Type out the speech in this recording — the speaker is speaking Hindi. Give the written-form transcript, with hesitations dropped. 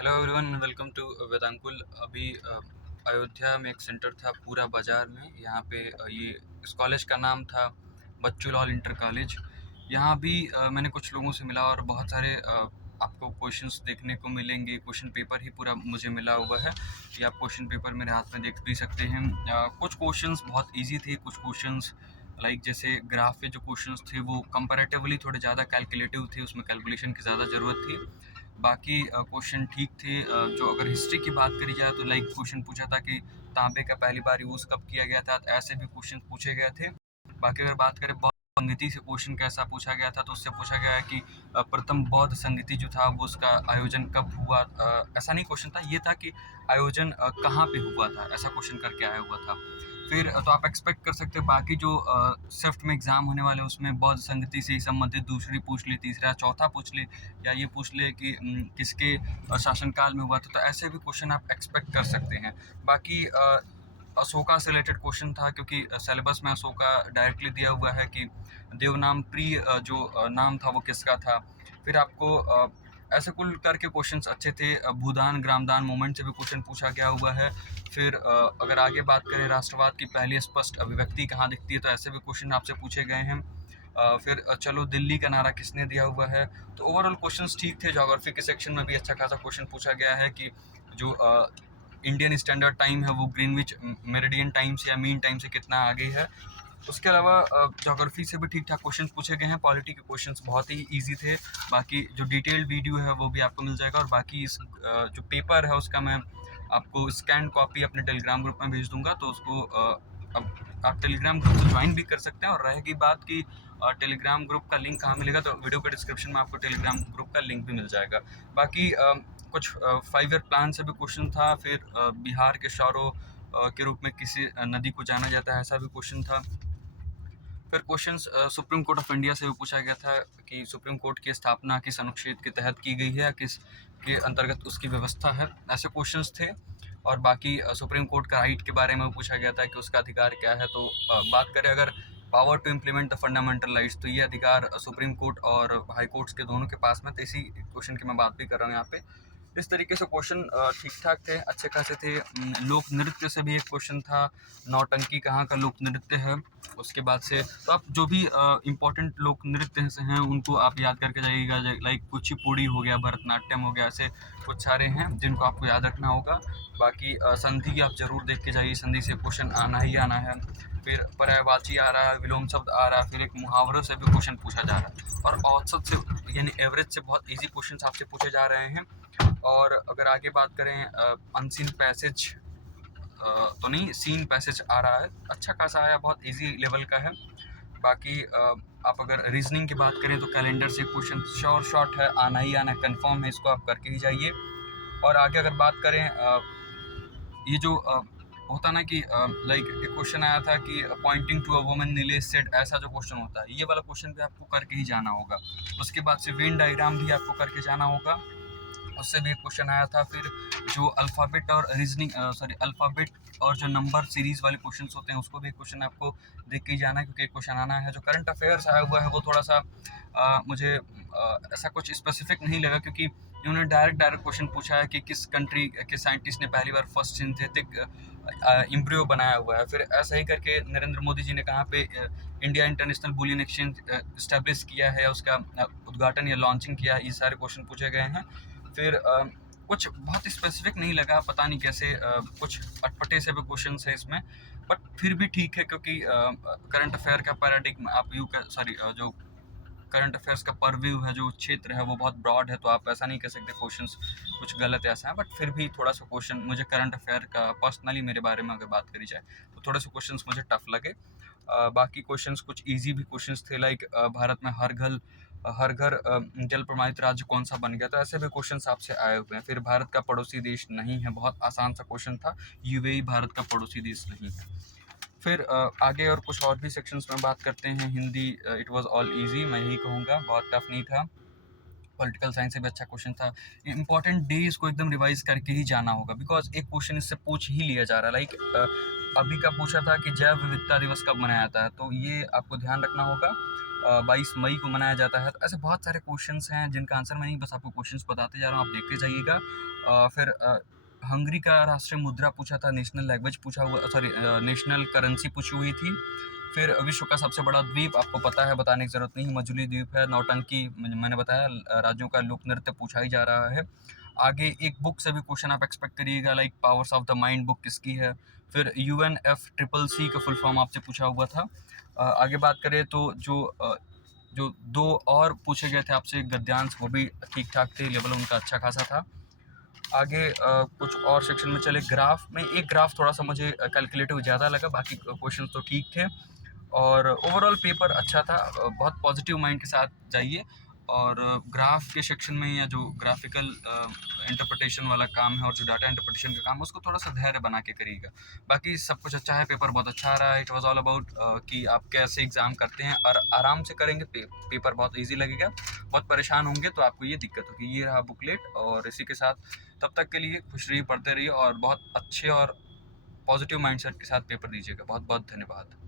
Hello everyone, welcome to Vedankul. अभी अयोध्या में एक सेंटर था पूरा बाज़ार में। यहाँ पे ये इस कॉलेज का नाम था बच्चू लाल इंटर कॉलेज। यहाँ भी मैंने कुछ लोगों से मिला और बहुत सारे आपको क्वेश्चंस देखने को मिलेंगे। क्वेश्चन पेपर ही पूरा मुझे मिला हुआ है। ये आप क्वेश्चन पेपर मेरे हाथ में देख भी सकते हैं। कुछ क्वेश्चंस बहुत ईज़ी थे, कुछ क्वेश्चंस लाइक जैसे ग्राफ के जो क्वेश्चंस थे वो कंपैरेटिवली थोड़े ज़्यादा कैलकुलेटिव थे, उसमें कैलकुलेशन की ज़्यादा ज़रूरत थी। बाकी क्वेश्चन ठीक थे। जो अगर हिस्ट्री की बात करी जाए तो लाइक क्वेश्चन पूछा था कि तांबे का पहली बार यूज़ कब किया गया था, तो ऐसे भी क्वेश्चन पूछे गए थे। बाकी अगर बात करें बौद्ध संगीति से क्वेश्चन कैसा पूछा गया था, तो उससे पूछा गया है कि प्रथम बौद्ध संगीति जो था वो उसका आयोजन कब हुआ। ऐसा नहीं क्वेश्चन था, ये था कि आयोजन कहाँ पे हुआ था, ऐसा क्वेश्चन करके आया हुआ था। फिर तो आप एक्सपेक्ट कर सकते हैं बाकी जो स्विफ्ट में एग्ज़ाम होने वाले उसमें बौद्ध संगीति से ही संबंधित दूसरी पूछ ले, तीसरा चौथा पूछ ले, या ये पूछ ले कि किसके शासनकाल में हुआ था। तो ऐसे भी क्वेश्चन आप एक्सपेक्ट कर सकते हैं। बाकी अशोका से रिलेटेड क्वेश्चन था, क्योंकि सिलेबस में अशोका डायरेक्टली दिया हुआ है कि देवनाम प्रिय जो नाम था वो किसका था। फिर आपको ऐसे कुल करके क्वेश्चंस अच्छे थे। भूदान ग्रामदान मूवमेंट से भी क्वेश्चन पूछा गया हुआ है। फिर अगर आगे बात करें राष्ट्रवाद की पहली स्पष्ट अभिव्यक्ति कहाँ दिखती है, तो ऐसे भी क्वेश्चन आपसे पूछे गए हैं। फिर चलो दिल्ली का नारा किसने दिया हुआ है। तो ओवरऑल क्वेश्चंस ठीक थे। ज्योग्राफी के सेक्शन में भी अच्छा खासा क्वेश्चन पूछा गया है कि जो इंडियन स्टैंडर्ड टाइम है वो ग्रीनविच मेरिडियन टाइम से या मीन टाइम से कितना आगे है। उसके अलावा ज्योग्राफी से भी ठीक ठाक क्वेश्चन पूछे गए हैं। पॉलिटी के क्वेश्चंस बहुत ही इजी थे। बाकी जो डिटेल्ड वीडियो है वो भी आपको मिल जाएगा, और बाकी इस जो पेपर है उसका मैं आपको स्कैन कॉपी अपने टेलीग्राम ग्रुप में भेज दूंगा। तो उसको अब आप टेलीग्राम ग्रुप से ज्वाइन भी कर सकते हैं। और रहेगी बात कि टेलीग्राम ग्रुप का लिंक कहाँ मिलेगा, तो वीडियो के डिस्क्रिप्शन में आपको टेलीग्राम ग्रुप का लिंक भी मिल जाएगा। बाकी कुछ 5 ईयर प्लान से भी क्वेश्चन था। फिर बिहार के शौरों के रूप में किसी नदी को जाना जाता है, ऐसा भी क्वेश्चन था। फिर questions supreme court of India से भी पूछा गया था कि सुप्रीम कोर्ट की स्थापना किस अनुच्छेद के तहत की गई है या किस के अंतर्गत उसकी व्यवस्था है, ऐसे क्वेश्चंस थे। और बाकी सुप्रीम कोर्ट का राइट के बारे में पूछा गया था कि उसका अधिकार क्या है। तो बात करें अगर power to implement the fundamental rights, तो ये अधिकार सुप्रीम कोर्ट और हाई कोर्ट्स के दोनों के पास में। तो इसी क्वेश्चन की मैं बात भी कर रहा हूँ यहाँ पे। इस तरीके से क्वेश्चन ठीक ठाक थे, अच्छे खासे थे। लोक नृत्य से भी एक क्वेश्चन था, नौटंकी कहाँ का लोक नृत्य है। उसके बाद से तो आप जो भी इम्पोर्टेंट लोक नृत्य से हैं उनको आप याद करके जाइएगा। लाइक कुचिपुड़ी हो गया, भरतनाट्यम हो गया, ऐसे कुछ सारे हैं जिनको आपको याद रखना होगा। बाकी संधि आप जरूर देख के जाइए, संधि से क्वेश्चन आना ही आना है। फिर पर्यायवाची आ रहा है, विलोम शब्द आ रहा है, फिर एक मुहावरों से भी क्वेश्चन पूछा जा रहा है, और औसत से यानी एवरेज से बहुत इजी क्वेश्चन आपसे पूछे जा रहे हैं। और अगर आगे बात करें अनसीन पैसेज, तो नहीं, सीन पैसेज आ रहा है, अच्छा खासा आया, बहुत इजी लेवल का है। बाकी आप अगर रीजनिंग की बात करें तो कैलेंडर से क्वेश्चन श्योर शॉर्ट है, आना ही आना कंफर्म है, इसको आप करके ही जाइए। और आगे अगर बात करें ये जो होता ना कि लाइक एक क्वेश्चन आया था कि पॉइंटिंग टू अ वुमन नीले सेट, ऐसा जो क्वेश्चन होता है, ये वाला क्वेश्चन भी आपको करके ही जाना होगा। उसके बाद से वेन डायग्राम भी आपको करके जाना होगा, उससे भी एक क्वेश्चन आया था। फिर जो अल्फ़ाबेट और रीजनिंग अल्फ़ाबेट और जो नंबर सीरीज़ वाले क्वेश्चंस होते हैं उसको भी एक क्वेश्चन आपको देख के ही जाना है, क्योंकि एक क्वेश्चन आना है। जो करंट अफेयर्स आया हुआ है वो थोड़ा सा मुझे ऐसा कुछ स्पेसिफिक नहीं लगा, क्योंकि इन्होंने डायरेक्ट क्वेश्चन पूछा है कि किस कंट्री के साइंटिस्ट ने पहली बार फर्स्ट सिंथेटिक एम्ब्रियो बनाया हुआ है। फिर ऐसा ही करके नरेंद्र मोदी जी ने कहाँ पे India international bullion exchange establish किया है, उसका उद्घाटन या लॉन्चिंग किया है, ये सारे क्वेश्चन पूछे गए हैं। फिर कुछ बहुत स्पेसिफिक नहीं लगा, पता नहीं कैसे कुछ अटपटे से भी क्वेश्चन है इसमें, बट फिर भी ठीक है, क्योंकि करंट अफेयर का पैराडिग्म आप जो करंट अफेयर्स का परव्यू है, जो क्षेत्र है वो बहुत ब्रॉड है, तो आप ऐसा नहीं कह सकते क्वेश्चंस कुछ गलत ऐसा है। बट फिर भी थोड़ा सा क्वेश्चन मुझे करंट अफेयर का पर्सनली मेरे बारे में अगर बात करी जाए तो थोड़े से क्वेश्चंस मुझे टफ लगे। बाकी क्वेश्चंस कुछ इजी भी क्वेश्चंस थे, लाइक भारत में हर घर जल प्रमाणित राज्य कौन सा बन गया, तो ऐसे भी क्वेश्चंस आपसे आए हुए हैं। फिर भारत का पड़ोसी देश नहीं है, बहुत आसान सा क्वेश्चन था, यूएई भारत का पड़ोसी देश नहीं है। फिर आगे और कुछ और भी सेक्शंस में बात करते हैं। Hindi it was all easy, मैं यही कहूँगा, बहुत टफ नहीं था। पॉलिटिकल साइंस से भी अच्छा क्वेश्चन था। इंपॉर्टेंट डेज को एकदम रिवाइज करके ही जाना होगा, बिकॉज एक क्वेश्चन इससे पूछ ही लिया जा रहा है। लाइक अभी का पूछा था कि जैव विविधता दिवस कब मनाया जाता है, तो ये आपको ध्यान रखना होगा। 22 मई को मनाया जाता है। तो ऐसे बहुत सारे क्वेश्चंस हैं जिनका आंसर मैं नहीं बस आपको क्वेश्चंस बताते जा रहा हूँ, आप देखते जाइएगा। फिर हंगरी का राष्ट्रीय मुद्रा पूछा था, नेशनल लैंग्वेज पूछा हुआ, सॉरी नेशनल करेंसी पूछी हुई थी। फिर विश्व का सबसे बड़ा द्वीप आपको पता है, बताने की ज़रूरत नहीं, मजुली द्वीप है। नौटंकी मैंने बताया, राज्यों का लोक नृत्य पूछा ही जा रहा है। आगे एक बुक से भी क्वेश्चन आप एक्सपेक्ट करिएगा, like powers of the mind book किसकी है। फिर UNFCCC का फुल फॉर्म आपसे पूछा हुआ था। आगे बात करें तो जो दो और पूछे गए थे आपसे गद्यांश, वो भी ठीक ठाक थे, लेवल उनका अच्छा खासा था। आगे कुछ और सेक्शन में चले, ग्राफ में एक ग्राफ थोड़ा सा मुझे कैलकुलेटिव ज़्यादा लगा, बाकी क्वेश्चन तो ठीक थे और ओवरऑल पेपर अच्छा था। बहुत पॉजिटिव माइंड के साथ जाइए और ग्राफ के सेक्शन में या जो ग्राफिकल इंटरप्रिटेशन वाला काम है और जो डाटा इंटरप्रिटेशन का काम है उसको थोड़ा सा धैर्य बना के करिएगा। बाकी सब कुछ अच्छा है, पेपर बहुत अच्छा आ रहा है। इट वाज ऑल अबाउट कि आप कैसे एग्ज़ाम करते हैं और आराम से करेंगे पेपर बहुत ईजी लगेगा। बहुत परेशान होंगे तो आपको ये दिक्कत होगी। ये रहा बुकलेट और इसी के साथ तब तक के लिए खुश रहिए, पढ़ते रहिए और बहुत अच्छे और पॉजिटिव माइंडसेट के साथ पेपर दीजिएगा। बहुत बहुत धन्यवाद।